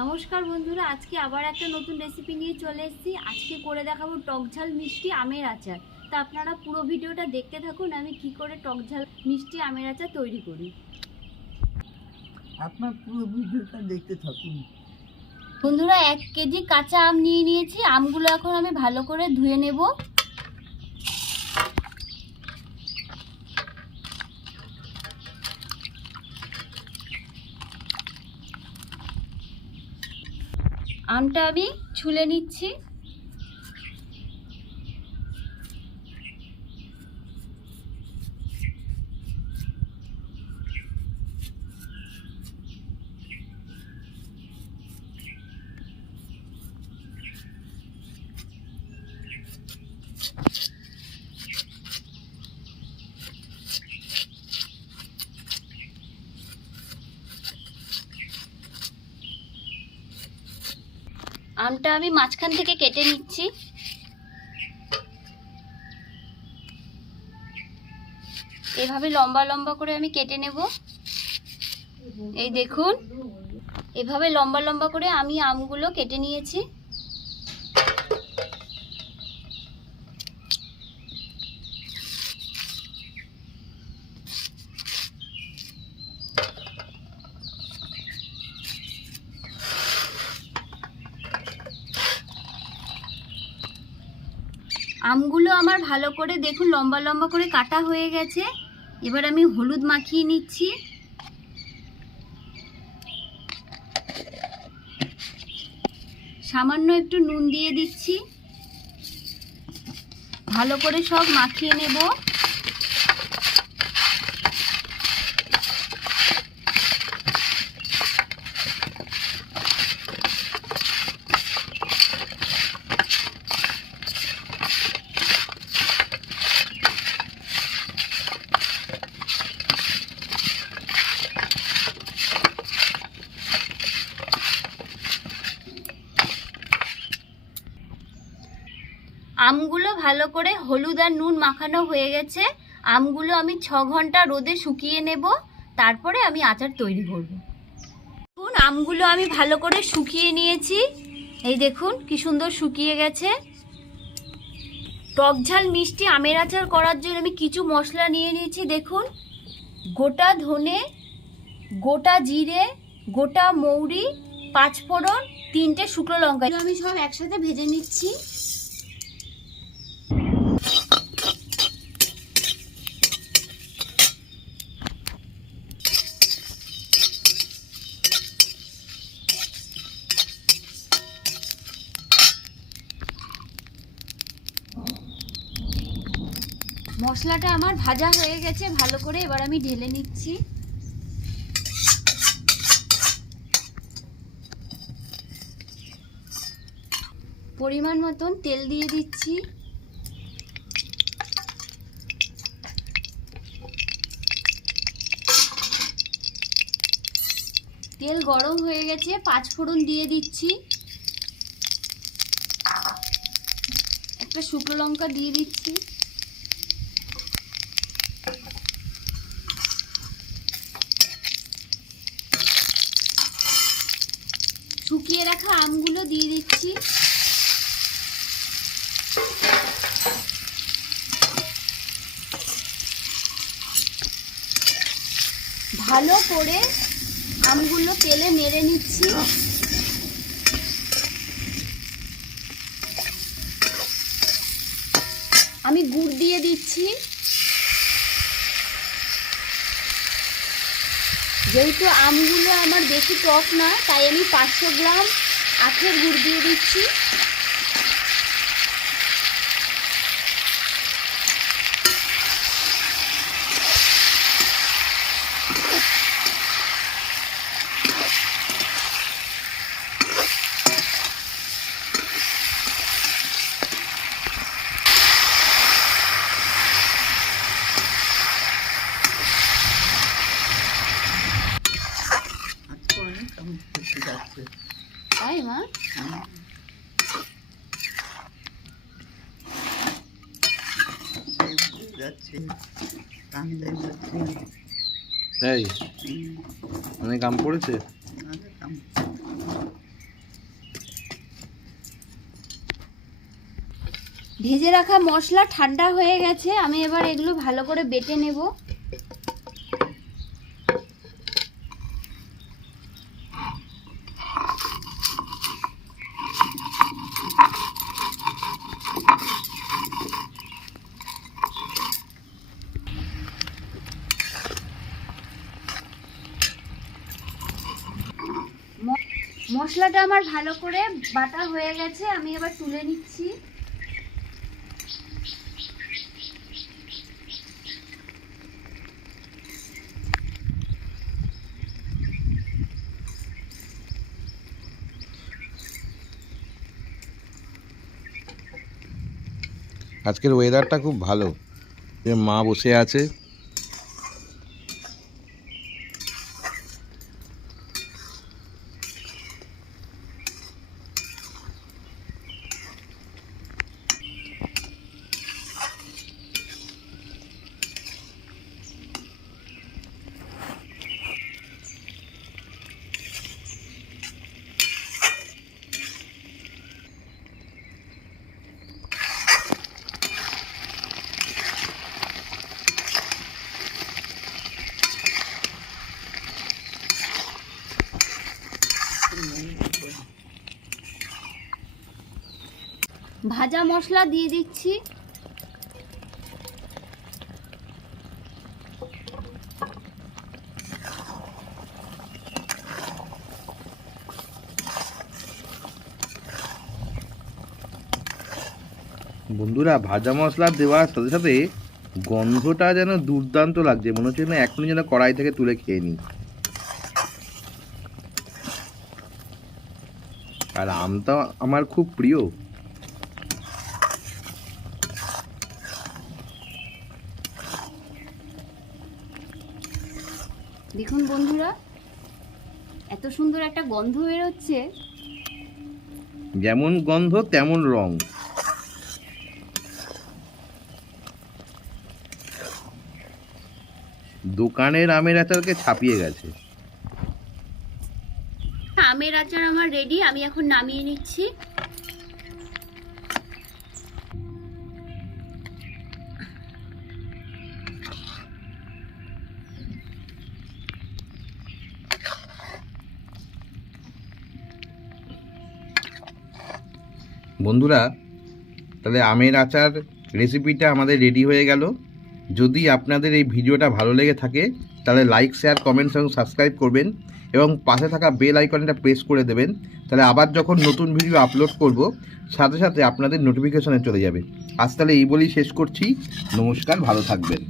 নমস্কার বন্ধুরা, আজকে আবার একটা নতুন রেসিপি নিয়ে চলে এসেছি। আজকে করে দেখাবো টকঝাল মিষ্টি আমের আচার। তা আপনারা পুরো ভিডিওটা দেখতে থাকুন, আমি কি করে টকঝাল মিষ্টি আমের আচার তৈরি করি। আপনার পুরো ভিডিওটা দেখতে থাকুন। বন্ধুরা, 1 কেজি কাঁচা আম নিয়ে নিয়েছি। আমগুলো এখন আমি ভালো করে ধুয়ে নেব। আমটা আমি ছুলে নিচ্ছি। আমটা আমি মাঝখান থেকে কেটে নিচ্ছি। এভাবে লম্বা লম্বা করে আমি কেটে নেব। এই দেখুন, এভাবে লম্বা লম্বা করে আমি আমগুলো কেটে নিয়েছি। আমগুলো আমার ভালো করে দেখুন লম্বা লম্বা করে কাটা হয়ে গেছে। এবার আমি হলুদ মাখিয়ে নিচ্ছি। সামান্য একটু নুন দিয়ে দিচ্ছি। ভালো করে সব মাখিয়ে নেব। আমগুলো ভালো করে হলুদ আর নুন মাখানো হয়ে গেছে। আমগুলো আমি 6 ঘন্টা রোদে শুকিয়ে নেব, তারপরে আমি আচার তৈরি করব। দেখুন, আমগুলো আমি ভালো করে শুকিয়ে নিয়েছি। এই দেখুন কি সুন্দর শুকিয়ে গেছে। টকঝাল মিষ্টি আমের আচার করার জন্য আমি কিছু মশলা নিয়ে নিয়েছি। দেখুন, গোটা ধনে, গোটা জিরে, গোটা মৌরি, 5 ফোড়ন, 3টে শুকনো লঙ্কা আমি সব একসাথে ভেজে নিচ্ছি। মশলাটা আমার ভাজা হয়ে গেছে ভালো করে, এবার আমি ঢেলে নিচ্ছি। পরিমাণ মতন তেল দিয়ে দিচ্ছি। তেল গরম হয়ে গেছে, 5 ফোড়ন দিয়ে দিচ্ছি। একটা শুকনো লঙ্কা দিয়ে দিচ্ছি। শুকিয়ে রাখা আমগুলো দিয়ে দিচ্ছি। ভালো করে আমগুলো তেলে নেড়ে নিচ্ছি। আমি গুড় দিয়ে দিচ্ছি। যেহেতু আমগুলো আমার বেশি টক না, তাই আমি 500 গ্রাম আখের গুড় দিয়ে দিচ্ছি। তাই মা? তাই অনেক আম পড়েছে। ভেজে রাখা মশলা ঠান্ডা হয়ে গেছে, আমি এবার এগুলো ভালো করে বেটে নেব। মশলাটা আমার ভালো করে বাটা হয়ে গেছে, আমি এবার তুলে নিচ্ছি। আজকের ওয়েদারটা খুব ভালো, যে মা বসে আছে। ভাজা মশলা দিয়ে দিচ্ছি। বন্ধুরা, ভাজা মশলা দেওয়ার সাথে সাথে গন্ধটা যেন দুর্দান্ত লাগছে, মনে হচ্ছে না এখনই যেন কড়াই থেকে তুলে খেয়ে নিই। আর আমটা আমার খুব প্রিয়। দেখুন বন্ধুরা, এত সুন্দর একটা গন্ধ বেরোচ্ছে। যেমন গন্ধ তেমন রং। দোকানের আমের আচারকে ছাপিয়ে গেছে। আমের আচার আমার রেডি, আমি এখন নামিয়ে নিচ্ছি। বন্ধুরা, তাহলে আমের আচার রেসিপিটা আমাদের রেডি হয়ে গেল। যদি আপনাদের এই ভিডিওটা ভালো লেগে থাকে তাহলে লাইক, শেয়ার, কমেন্টস এবং সাবস্ক্রাইব করবেন এবং পাশে থাকা বেল আইকনটা প্রেস করে দেবেন। তাহলে আবার যখন নতুন ভিডিও আপলোড করব সাথে সাথে আপনাদের নোটিফিকেশনে চলে যাবে। আজ তাহলে এই বলেই শেষ করছি। নমস্কার, ভালো থাকবেন।